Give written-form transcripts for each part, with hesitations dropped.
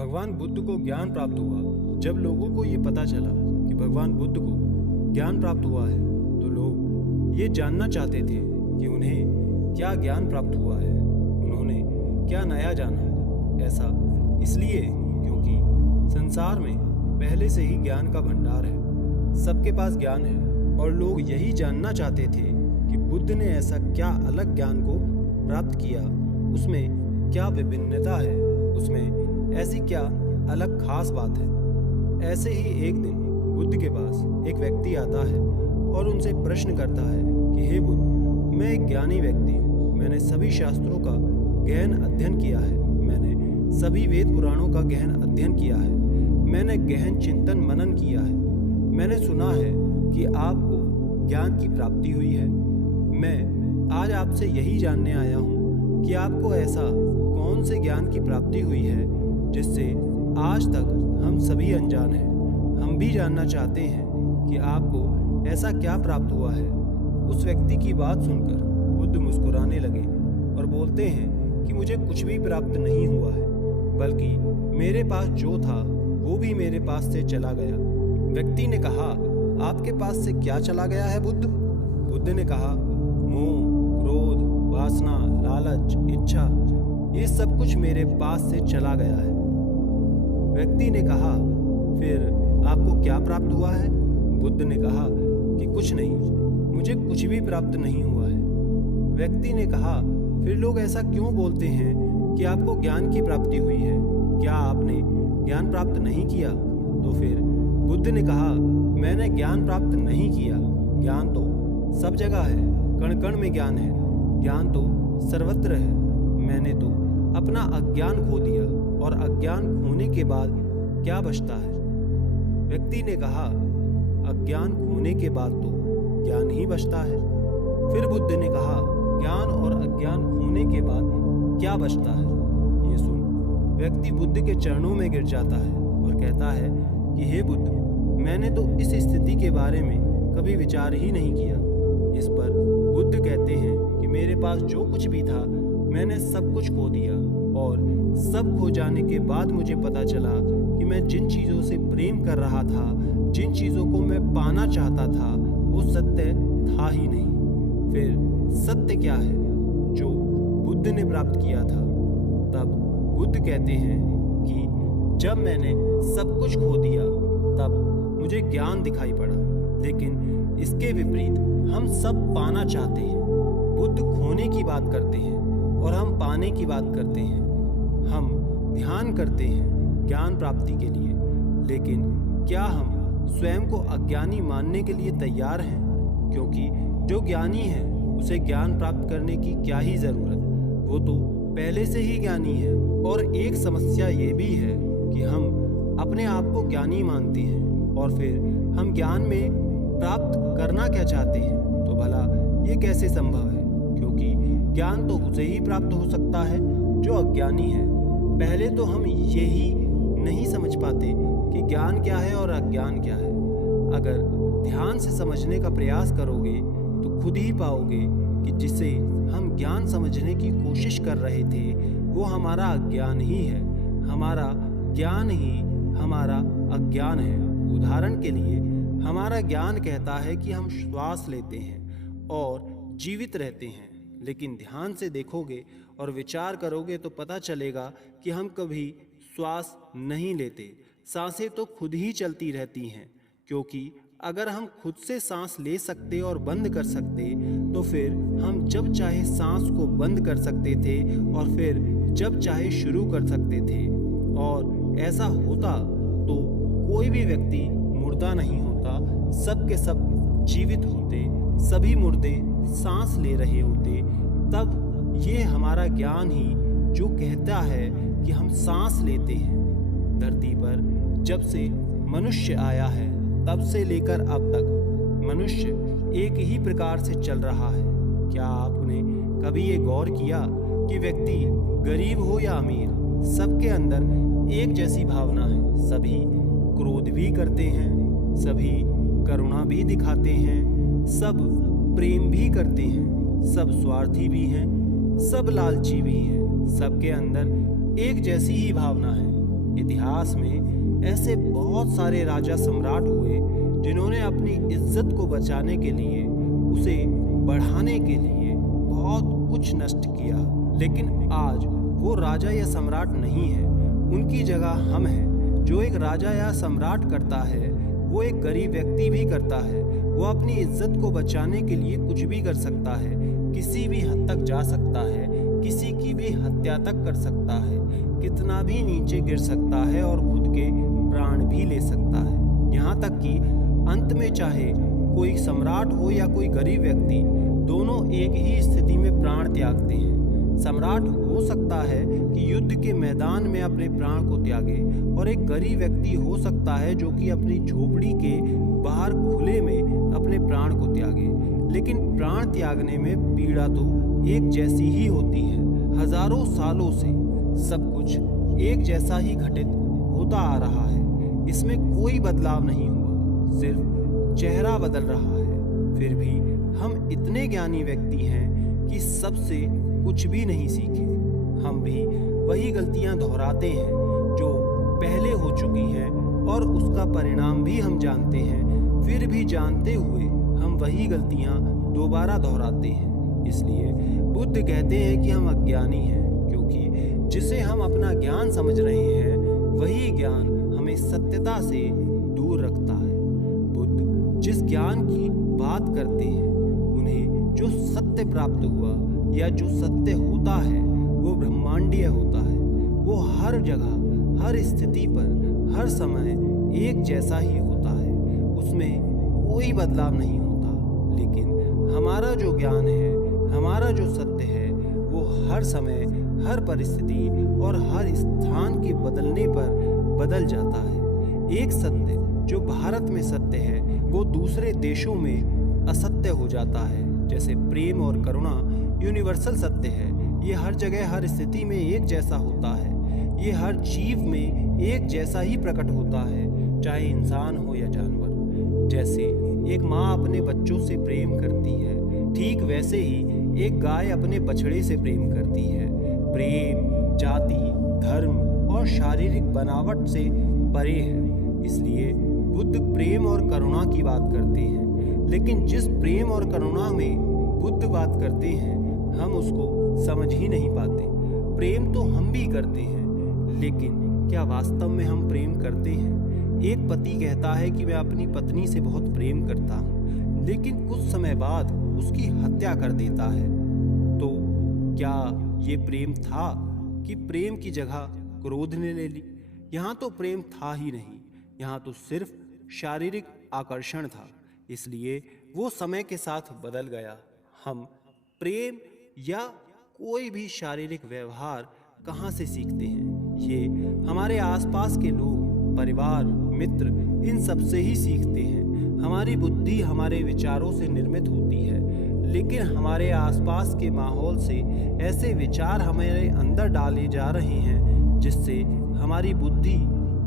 भगवान बुद्ध को ज्ञान प्राप्त हुआ। जब लोगों को ये पता चला कि भगवान बुद्ध को ज्ञान प्राप्त हुआ है तो लोग ये जानना चाहते थे कि उन्हें क्या ज्ञान प्राप्त हुआ है, उन्होंने क्या नया जाना। ऐसा इसलिए क्योंकि संसार में पहले से ही ज्ञान का भंडार है, सबके पास ज्ञान है और लोग यही जानना चाहते थे कि बुद्ध ने ऐसा क्या अलग ज्ञान को प्राप्त किया, उसमें क्या विभिन्नता है, उसमें ऐसी क्या अलग खास बात है। ऐसे ही एक दिन बुद्ध के पास एक व्यक्ति आता है और उनसे प्रश्न करता है कि हे बुद्ध, मैं एक ज्ञानी व्यक्ति हूँ, मैंने सभी शास्त्रों का गहन अध्ययन किया है, मैंने सभी वेद पुराणों का गहन अध्ययन किया है, मैंने गहन चिंतन मनन किया है, मैंने सुना है कि आपको ज्ञान की प्राप्ति हुई है। मैं आज आपसे यही जानने आया हूँ कि आपको ऐसा कौन से ज्ञान की प्राप्ति हुई है जिससे आज तक हम सभी अनजान हैं। हम भी जानना चाहते हैं कि आपको ऐसा क्या प्राप्त हुआ है। उस व्यक्ति की बात सुनकर बुद्ध मुस्कुराने लगे और बोलते हैं कि मुझे कुछ भी प्राप्त नहीं हुआ है, बल्कि मेरे पास जो था वो भी मेरे पास से चला गया। व्यक्ति ने कहा, आपके पास से क्या चला गया है बुद्ध? बुद्ध ने कहा, मोह, क्रोध, वासना, लालच, इच्छा, ये सब कुछ मेरे पास से चला गया है। व्यक्ति ने कहा, फिर आपको क्या प्राप्त हुआ है? बुद्ध ने कहा कि कुछ नहीं, मुझे कुछ भी प्राप्त नहीं हुआ है। व्यक्ति ने कहा, फिर लोग ऐसा क्यों बोलते हैं कि आपको ज्ञान की प्राप्ति हुई है? क्या आपने ज्ञान प्राप्त नहीं किया? तो फिर बुद्ध ने कहा, मैंने ज्ञान प्राप्त नहीं किया। ज्ञान तो सब जगह है, कण कण में ज्ञान है, ज्ञान तो सर्वत्र है। मैंने तो अपना अज्ञान खो दिया और अज्ञान खोने के बाद क्या बचता है? व्यक्ति ने कहा, अज्ञान खोने के बाद तो ज्ञान ही बचता है। फिर बुद्ध ने कहा, ज्ञान और अज्ञान खोने के बाद क्या बचता है? ये सुन व्यक्ति बुद्ध के चरणों में गिर जाता है और कहता है कि हे बुद्ध, मैंने तो इस स्थिति के बारे में कभी विचार ही नहीं किया। इस पर बुद्ध कहते हैं कि मेरे पास जो कुछ भी था मैंने सब कुछ खो दिया और सब खो जाने के बाद मुझे पता चला कि मैं जिन चीज़ों से प्रेम कर रहा था, जिन चीज़ों को मैं पाना चाहता था, वो सत्य था ही नहीं। फिर सत्य क्या है जो बुद्ध ने प्राप्त किया था? तब बुद्ध कहते हैं कि जब मैंने सब कुछ खो दिया तब मुझे ज्ञान दिखाई पड़ा, लेकिन इसके विपरीत हम सब पाना चाहते हैं। बुद्ध खोने की बात करते हैं और हम पाने की बात करते हैं। हम ध्यान करते हैं ज्ञान प्राप्ति के लिए, लेकिन क्या हम स्वयं को अज्ञानी मानने के लिए तैयार हैं? क्योंकि जो ज्ञानी है उसे ज्ञान प्राप्त करने की क्या ही जरूरत, वो तो पहले से ही ज्ञानी है। और एक समस्या ये भी है कि हम अपने आप को ज्ञानी मानते हैं और फिर हम ज्ञान में प्राप्त करना क्या चाहते हैं। तो भला ये कैसे संभव है? क्योंकि ज्ञान तो उसे ही प्राप्त हो सकता है जो अज्ञानी है। पहले तो हम यही नहीं समझ पाते कि ज्ञान क्या है और अज्ञान क्या है। अगर ध्यान से समझने का प्रयास करोगे तो खुद ही पाओगे कि जिसे हम ज्ञान समझने की कोशिश कर रहे थे वो हमारा अज्ञान ही है, हमारा ज्ञान ही हमारा अज्ञान है। उदाहरण के लिए, हमारा ज्ञान कहता है कि हम श्वास लेते हैं और जीवित रहते हैं, लेकिन ध्यान से देखोगे और विचार करोगे तो पता चलेगा कि हम कभी श्वास नहीं लेते। सांसें तो खुद ही चलती रहती हैं, क्योंकि अगर हम खुद से सांस ले सकते और बंद कर सकते तो फिर हम जब चाहे सांस को बंद कर सकते थे और फिर जब चाहे शुरू कर सकते थे। और ऐसा होता तो कोई भी व्यक्ति मुर्दा नहीं होता, सब के सब जीवित होते, सभी मुर्दे सांस ले रहे होते। तब ये हमारा ज्ञान ही जो कहता है कि हम सांस लेते हैं। धरती पर जब से मनुष्य आया है तब से लेकर अब तक मनुष्य एक ही प्रकार से चल रहा है। क्या आपने कभी ये गौर किया कि व्यक्ति गरीब हो या अमीर, सबके अंदर एक जैसी भावना है। सभी क्रोध भी करते हैं, सभी करुणा भी दिखाते हैं, सब प्रेम भी करते हैं, सब स्वार्थी भी हैं, सब लालची भी हैं। सबके अंदर एक जैसी ही भावना है, इतिहास में ऐसे बहुत सारे राजा सम्राट हुए जिन्होंने अपनी इज्जत को बचाने के लिए, उसे बढ़ाने के लिए बहुत कुछ नष्ट किया। लेकिन आज वो राजा या सम्राट नहीं है, उनकी जगह हम हैं। जो एक राजा या सम्राट करता है वो एक गरीब व्यक्ति भी करता है। वो अपनी इज्जत को बचाने के लिए कुछ भी कर सकता है, किसी भी हद तक जा सकता है, किसी की भी हत्या तक कर सकता है, कितना भी नीचे गिर सकता है और खुद के प्राण भी ले सकता है। यहाँ तक कि अंत में चाहे कोई सम्राट हो या कोई गरीब व्यक्ति, दोनों एक ही स्थिति में प्राण त्यागते हैं। सम्राट हो सकता है कि युद्ध के मैदान में अपने प्राण को त्यागे, और एक गरीब व्यक्ति हो सकता है जो कि अपनी झोपड़ी के बाहर खुले में अपने प्राण को त्यागे। लेकिन प्राण त्यागने में पीड़ा तो एक जैसी ही होती है। हजारों सालों से सब कुछ एक जैसा ही घटित होता आ रहा है, इसमें कोई बदलाव नहीं हुआ, सिर्फ चेहरा बदल रहा है। फिर भी हम इतने ज्ञानी व्यक्ति हैं कि सबसे कुछ भी नहीं सीखे। हम भी वही गलतियां दोहराते हैं जो पहले हो चुकी हैं, और उसका परिणाम भी हम जानते हैं। फिर भी जानते हुए हम वही गलतियां दोबारा दोहराते हैं। इसलिए बुद्ध कहते हैं कि हम अज्ञानी हैं, क्योंकि जिसे हम अपना ज्ञान समझ रहे हैं वही ज्ञान हमें सत्यता से दूर रखता है। बुद्ध जिस ज्ञान की बात करते हैं, उन्हें जो सत्य प्राप्त हुआ या जो सत्य होता है वो ब्रह्मांडीय होता है। वो हर जगह, हर स्थिति पर, हर समय एक जैसा ही होता है, उसमें कोई बदलाव नहीं होता। लेकिन हमारा जो ज्ञान है, हमारा जो सत्य है, वो हर समय, हर परिस्थिति और हर स्थान के बदलने पर बदल जाता है। एक सत्य जो भारत में सत्य है वो दूसरे देशों में असत्य हो जाता है। जैसे प्रेम और करुणा यूनिवर्सल सत्य है, ये हर जगह, हर स्थिति में एक जैसा होता है। ये हर जीव में एक जैसा ही प्रकट होता है, चाहे इंसान हो या जानवर। जैसे एक माँ अपने बच्चों से प्रेम करती है, ठीक वैसे ही एक गाय अपने बछड़े से प्रेम करती है। प्रेम जाति, धर्म और शारीरिक बनावट से परे है। इसलिए बुद्ध प्रेम और करुणा की बात करते हैं। लेकिन जिस प्रेम और करुणा में बुद्ध बात करते हैं, हम उसको समझ ही नहीं पाते। प्रेम तो हम भी करते हैं, लेकिन क्या वास्तव में हम प्रेम करते हैं? एक पति कहता है कि मैं अपनी पत्नी से बहुत प्रेम करता हूँ, लेकिन कुछ समय बाद उसकी हत्या कर देता है। तो क्या ये प्रेम था कि प्रेम की जगह क्रोध ने ले ली? यहाँ तो प्रेम था ही नहीं, यहाँ तो सिर्फ शारीरिक आकर्षण था। इसलिए वो समय के साथ बदल गया। हम प्रेम या कोई भी शारीरिक व्यवहार कहाँ से सीखते हैं? ये हमारे आसपास के लोग, परिवार, मित्र, इन सब से ही सीखते हैं। हमारी बुद्धि हमारे विचारों से निर्मित होती है, लेकिन हमारे आसपास के माहौल से ऐसे विचार हमारे अंदर डाले जा रहे हैं जिससे हमारी बुद्धि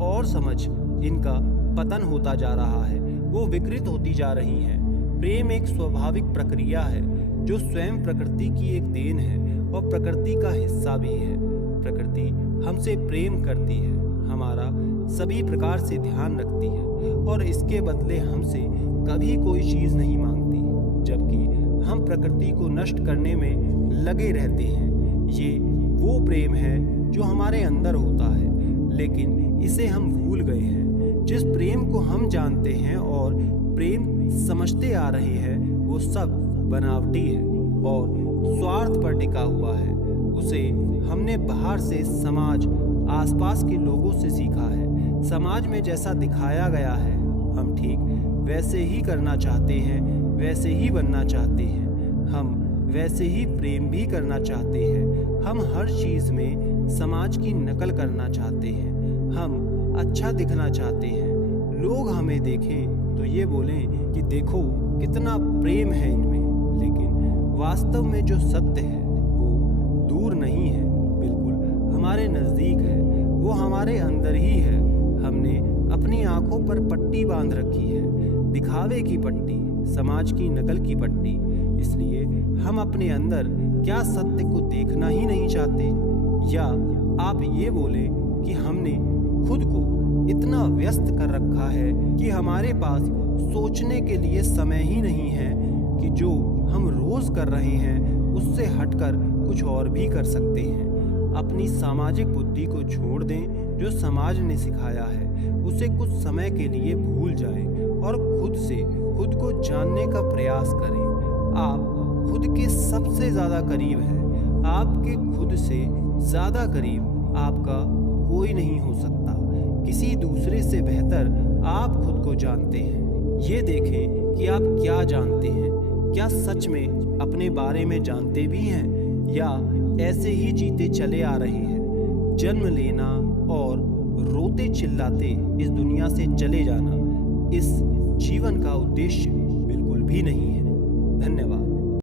और समझ, इनका पतन होता जा रहा है, वो विकृत होती जा रही हैं। प्रेम एक स्वाभाविक प्रक्रिया है जो स्वयं प्रकृति की एक देन है और प्रकृति का हिस्सा भी है। प्रकृति हमसे प्रेम करती है, हमारा सभी प्रकार से ध्यान रखती है और इसके बदले हमसे कभी कोई चीज़ नहीं मांगती, जबकि हम प्रकृति को नष्ट करने में लगे रहते हैं। ये वो प्रेम है जो हमारे अंदर होता है, लेकिन इसे हम भूल गए हैं। जिस प्रेम को हम जानते हैं और प्रेम समझते आ रहे हैं, वो सब बनावटी है और स्वार्थ पर टिका हुआ है। उसे हमने बाहर से, समाज, आसपास के लोगों से सीखा है। समाज में जैसा दिखाया गया है, हम ठीक वैसे ही करना चाहते हैं, वैसे ही बनना चाहते हैं। हम वैसे ही प्रेम भी करना चाहते हैं। हम हर चीज़ में समाज की नकल करना चाहते हैं। हम अच्छा दिखना चाहते हैं। लोग हमें देखें तो ये बोलें कि देखो कितना प्रेम है इनमें, लेकिन वास्तव में जो सत्य है वो दूर नहीं है, बिल्कुल हमारे नज़दीक है। वो हमारे अंदर ही है। हमने अपनी आंखों पर पट्टी बांध रखी है, दिखावे की पट्टी, समाज की नकल की पट्टी। इसलिए हम अपने अंदर क्या सत्य को देखना ही नहीं चाहते। या आप ये बोले कि हमने खुद को इतना व्यस्त कर रखा है कि हमारे पास सोचने के लिए समय ही नहीं है कि जो हम रोज कर रहे हैं उससे हटकर कुछ और भी कर सकते हैं। अपनी सामाजिक बुद्धि को छोड़ दें, जो समाज ने सिखाया है उसे कुछ समय के लिए भूल जाएं और खुद से खुद को जानने का प्रयास करें। आप खुद के सबसे ज्यादा करीब हैं। आपके खुद से ज्यादा करीब आपका कोई नहीं हो सकता। किसी दूसरे से बेहतर आप खुद को जानते हैं। ये देखें कि आप क्या जानते हैं। क्या सच में अपने बारे में जानते भी हैं या ऐसे ही जीते चले आ रहे हैं? जन्म लेना और रोते चिल्लाते इस दुनिया से चले जाना इस जीवन का उद्देश्य बिल्कुल भी नहीं है। धन्यवाद।